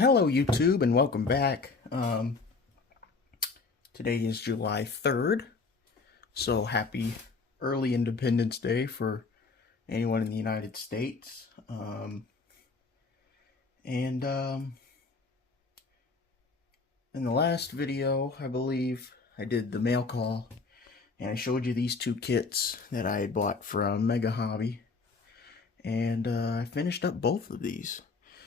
Well, hello YouTube and welcome back. Today is July 3rd, so happy early Independence Day for anyone in the United States. In the last video, I believe, I did the mail call and I showed you these two kits that I had bought from Mega Hobby, and I finished up both of these.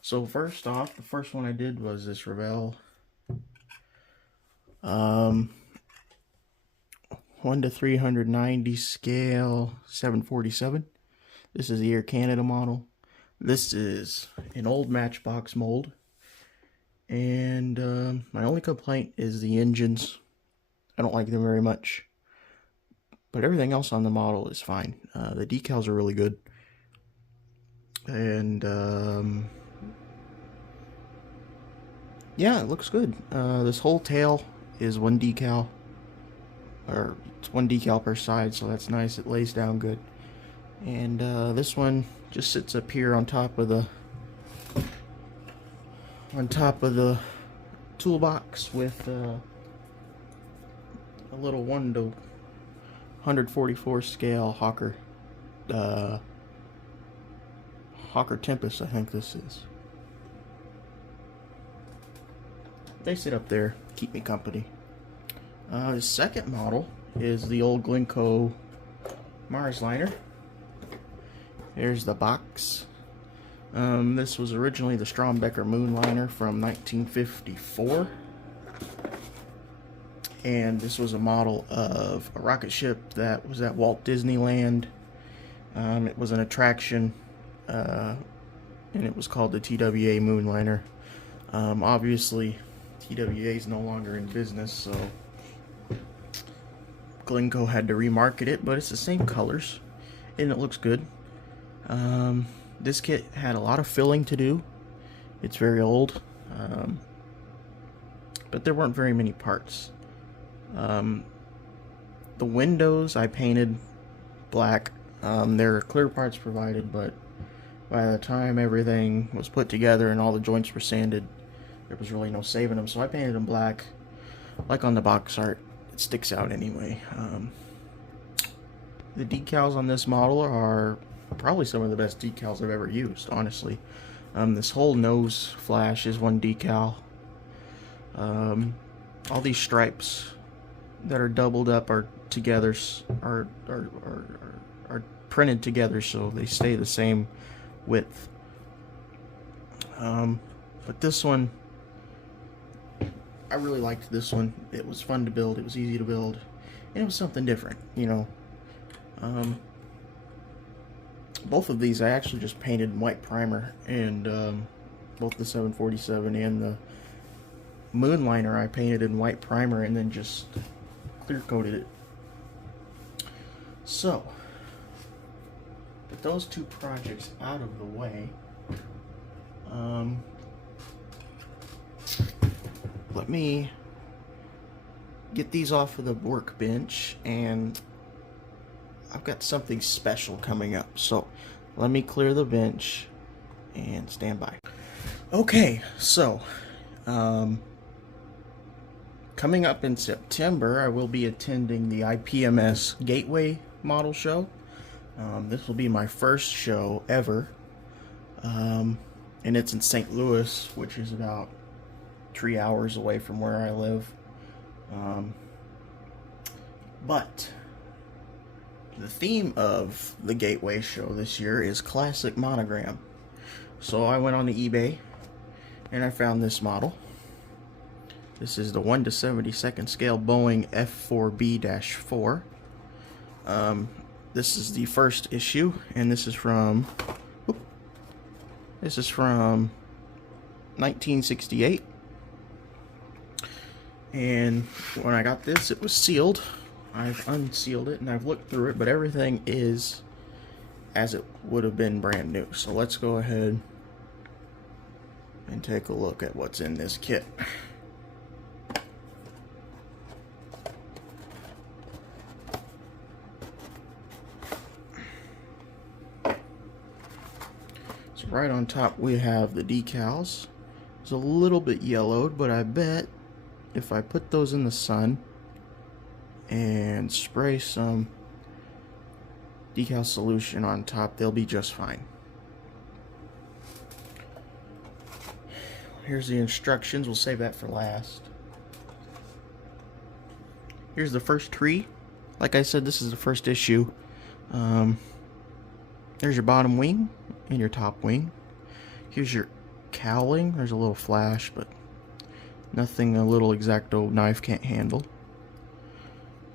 So first off, the first one I did was this Revell 1:390 scale 747. This is the Air Canada model. This is an old Matchbox mold, and my only complaint is the engines. I don't like them very much, but everything else on the model is fine. The decals are really good, and yeah, it looks good. This whole tail is one decal, or it's one decal per side, so that's nice. It lays down good. And this one just sits up here on top of the toolbox with a little 1 to 144 scale Hawker Tempest, I think this is. They sit up there, keep me company. The second model is the old Glencoe Mars liner. There's the box. This was originally the Strombecker Moonliner from 1954. And this was a model of a rocket ship that was at Walt Disneyland. It was an attraction, and it was called the TWA Moonliner. Obviously, TWA is no longer in business, so Glencoe had to remarket it, but it's the same colors, and it looks good. This kit had a lot of filling to do. It's very old, but there weren't very many parts. The windows I painted black. There are clear parts provided, but by the time everything was put together and all the joints were sanded, there was really no saving them, so I painted them black. Like on the box art, it sticks out anyway. The decals on this model are probably some of the best decals I've ever used, honestly. This whole nose flash is one decal. All these stripes that are doubled up are together, are printed together, so they stay the same width. But this one, I really liked this one. It was fun to build, it was easy to build, and it was something different, you know. Both of these I actually just painted in white primer, and both the 747 and the Moonliner I painted in white primer and then just clear coated it. So, with those two projects out of the way, let me get these off of the workbench, and I've got something special coming up. So let me clear the bench and stand by. Okay, so coming up in September, I will be attending the IPMS Gateway model show. This will be my first show ever, and it's in St. Louis, which is about 3 hours away from where I live. But the theme of the Gateway show this year is classic monogram. So I went on to eBay and I found this model. This is the 1 to 72nd scale Boeing F4B-4. This is the first issue, and this is from 1968. And when I got this, it was sealed. I've unsealed it and I've looked through it, but everything is as it would have been brand new. So let's go ahead and take a look at what's in this kit. So right on top we have the decals. It's a little bit yellowed, but I bet if I put those in the sun and spray some decal solution on top, they'll be just fine. Here's the instructions. We'll save that for last. Here's the first tree. Like I said, this is the first issue. There's your bottom wing and your top wing. Here's your cowling. There's a little flash, but nothing a little X-Acto knife can't handle.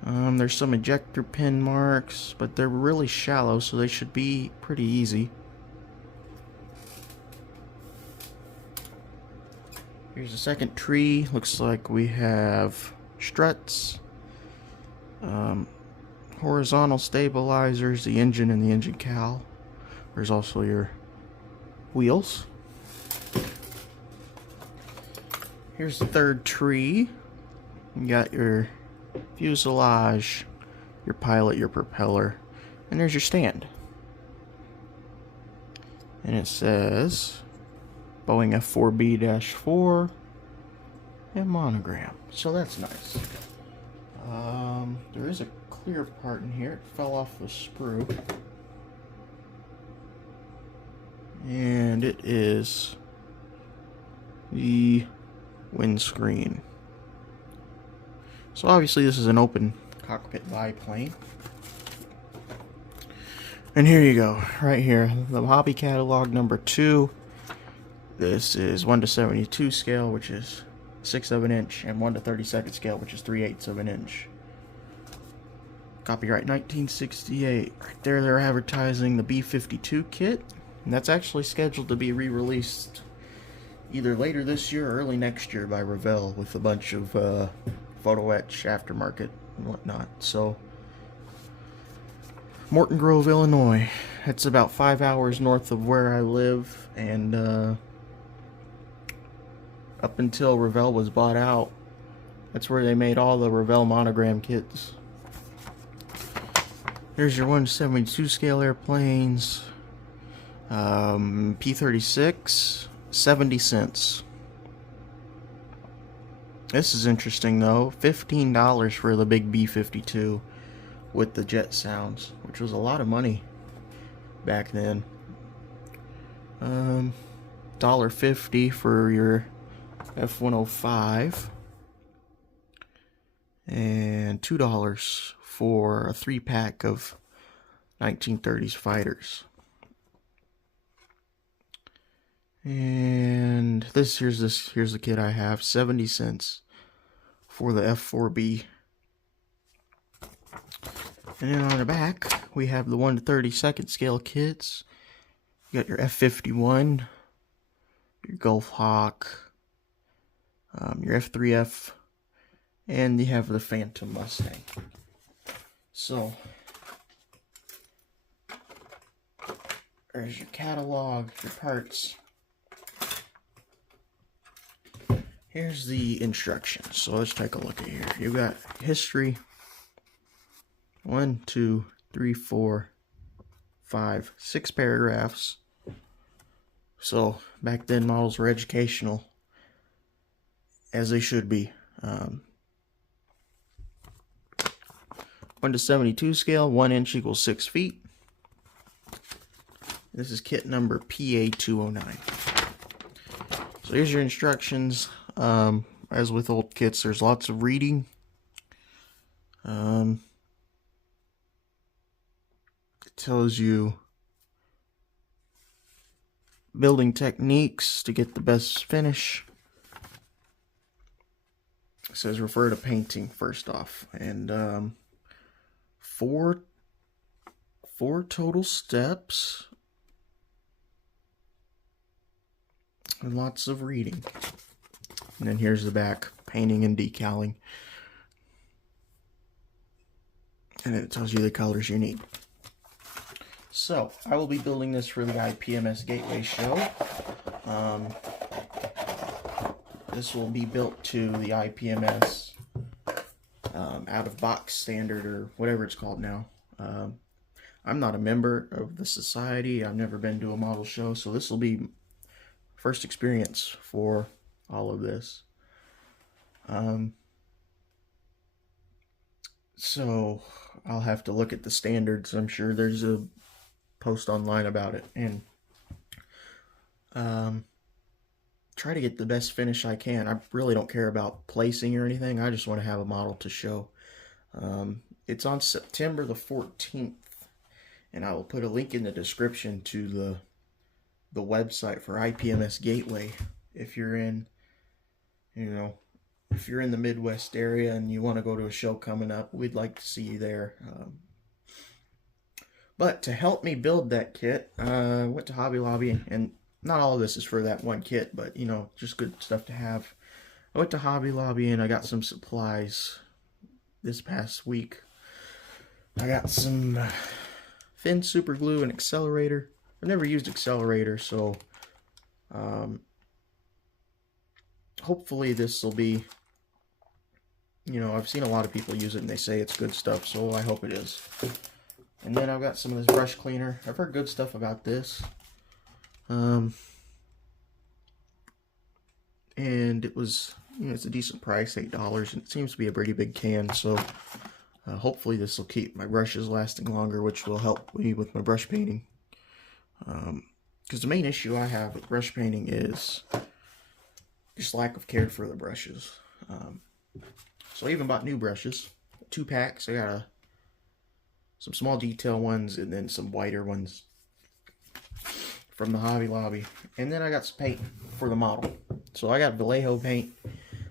There's some ejector pin marks, but they're really shallow, so they should be pretty easy. Here's the second tree. Looks like we have struts, horizontal stabilizers, the engine and the engine cowl. There's also your wheels. Here's the third tree. You got your fuselage, your pilot, your propeller, and there's your stand. And it says Boeing F4B-4 and monogram. So that's nice. There is a clear part in here. It fell off the sprue. And it is the windscreen. So obviously this is an open cockpit biplane. And here you go, right here, the hobby catalog number 2. This is 1:72 scale, which is 1/6 of an inch, and 1:32 scale, which is 3/8 of an inch. Copyright 1968. Right there, they're advertising the B-52 kit, and that's actually scheduled to be re-released either later this year or early next year by Revell with a bunch of photo etch aftermarket and whatnot. So Morton Grove, Illinois. It's about 5 hours north of where I live, and up until Revell was bought out, that's where they made all the Revell monogram kits. Here's your 1/72 scale airplanes. P-36, 70 cents. This is interesting though. $15 for the big B-52 with the jet sounds, which was a lot of money back then. $1.50 for your F-105, and $2 for a 3-pack of 1930s fighters. And here's the kit I have, 70 cents for the F4B. And then on the back, we have the 1/32 scale kits. You got your F-51, your Gulf Hawk, your F-3F, and you have the Phantom Mustang. So, there's your catalog, your parts. Here's the instructions. So let's take a look at here. You got history. 1, 2, 3, 4, 5, 6 paragraphs. So back then models were educational, as they should be. 1:72 scale, 1 inch equals 6 feet. This is kit number PA209. So here's your instructions. As with old kits, there's lots of reading. It tells you building techniques to get the best finish. It says refer to painting first off, and four total steps and lots of reading. And then here's the back, painting and decaling. And it tells you the colors you need. So, I will be building this for the IPMS Gateway show. This will be built to the IPMS out-of-box standard, or whatever it's called now. I'm not a member of the society. I've never been to a model show, so this will be first experience for all of this. So I'll have to look at the standards. I'm sure there's a post online about it, and try to get the best finish I can. I really don't care about placing or anything. I just want to have a model to show. It's on September the 14th, and I will put a link in the description to the website for IPMS Gateway. If you're in, if you're in the Midwest area and you want to go to a show coming up, we'd like to see you there. But to help me build that kit, I went to Hobby Lobby, and not all of this is for that one kit, but just good stuff to have. I went to Hobby Lobby and I got some supplies this past week. I got some thin super glue and accelerator. I've never used accelerator, so hopefully this will be, I've seen a lot of people use it and they say it's good stuff, so I hope it is. And then I've got some of this brush cleaner. I've heard good stuff about this. And it was, it's a decent price, $8, and it seems to be a pretty big can, so hopefully this will keep my brushes lasting longer, which will help me with my brush painting. Because the main issue I have with brush painting is just lack of care for the brushes. So I even bought new brushes, 2 packs. I got some small detail ones and then some whiter ones from the Hobby Lobby. And then I got some paint for the model. So I got Vallejo paint,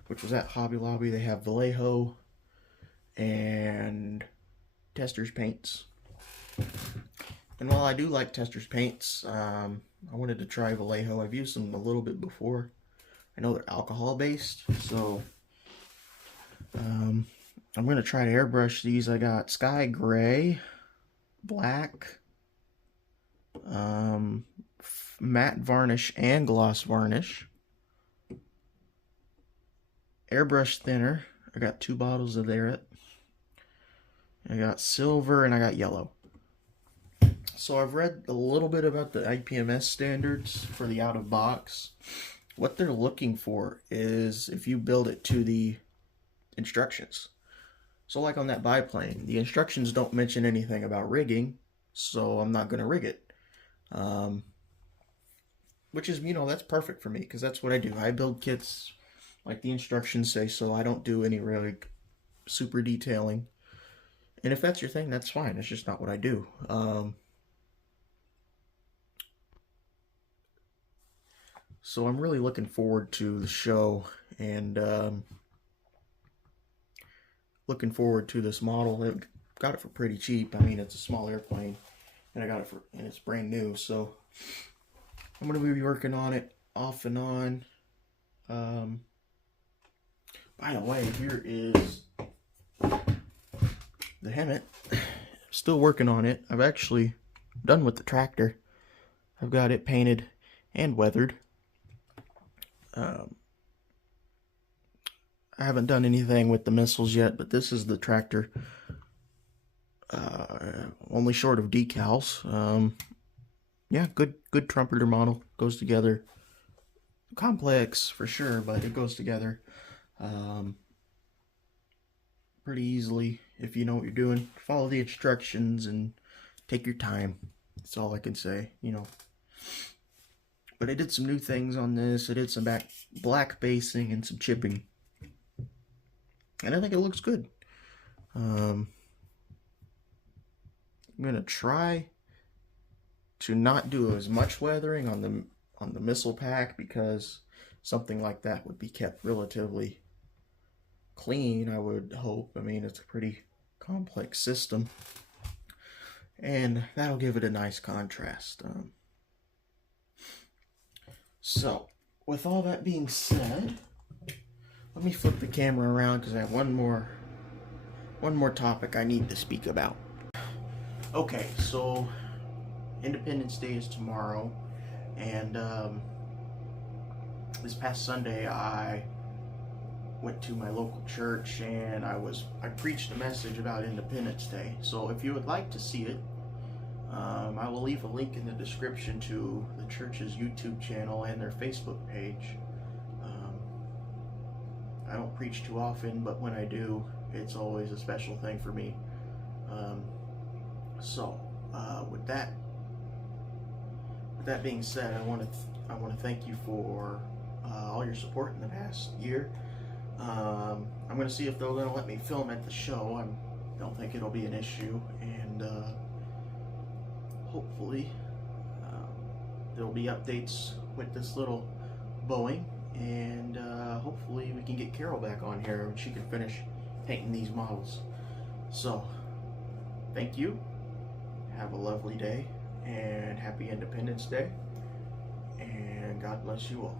which was at Hobby Lobby. They have Vallejo and Testors paints. And while I do like Testors paints, I wanted to try Vallejo. I've used them a little bit before. I know they're alcohol based, so I'm going to try to airbrush these. I got sky gray, black, matte varnish and gloss varnish, airbrush thinner. I got 2 bottles of that. I got silver and I got yellow. So I've read a little bit about the IPMS standards for the out of box. What they're looking for is if you build it to the instructions. So like on that biplane, the instructions don't mention anything about rigging, so I'm not going to rig it. Which is, that's perfect for me, because that's what I do. I build kits like the instructions say, so I don't do any really super detailing. And if that's your thing, that's fine. It's just not what I do. So I'm really looking forward to the show, and looking forward to this model. I got it for pretty cheap. I mean, it's a small airplane, and I got it and it's brand new. So I'm going to be working on it off and on. By the way, here is the Hemet. Still working on it. I've actually done with the tractor. I've got it painted and weathered. I haven't done anything with the missiles yet, but this is the tractor. Only short of decals. Yeah, good trumpeter model. Goes together. Complex for sure, but it goes together pretty easily if you know what you're doing. Follow the instructions and take your time. That's all I can say, But I did some new things on this. I did some black basing and some chipping. And I think it looks good. I'm going to try to not do as much weathering on the missile pack, because something like that would be kept relatively clean, I would hope. I mean, it's a pretty complex system. And that'll give it a nice contrast. So, with all that being said, let me flip the camera around because I have one more topic I need to speak about. Okay, so Independence Day is tomorrow, and this past Sunday I went to my local church and I preached a message about Independence Day. So if you would like to see it, I will leave a link in the description to the church's YouTube channel and their Facebook page. I don't preach too often, but when I do, it's always a special thing for me. With that being said, I want to thank you for all your support in the past year. I'm going to see if they're going to let me film at the show. I don't think it'll be an issue, and hopefully there'll be updates with this little Boeing, and hopefully we can get Carol back on here and she can finish painting these models. So, thank you. Have a lovely day, and happy Independence Day, and God bless you all.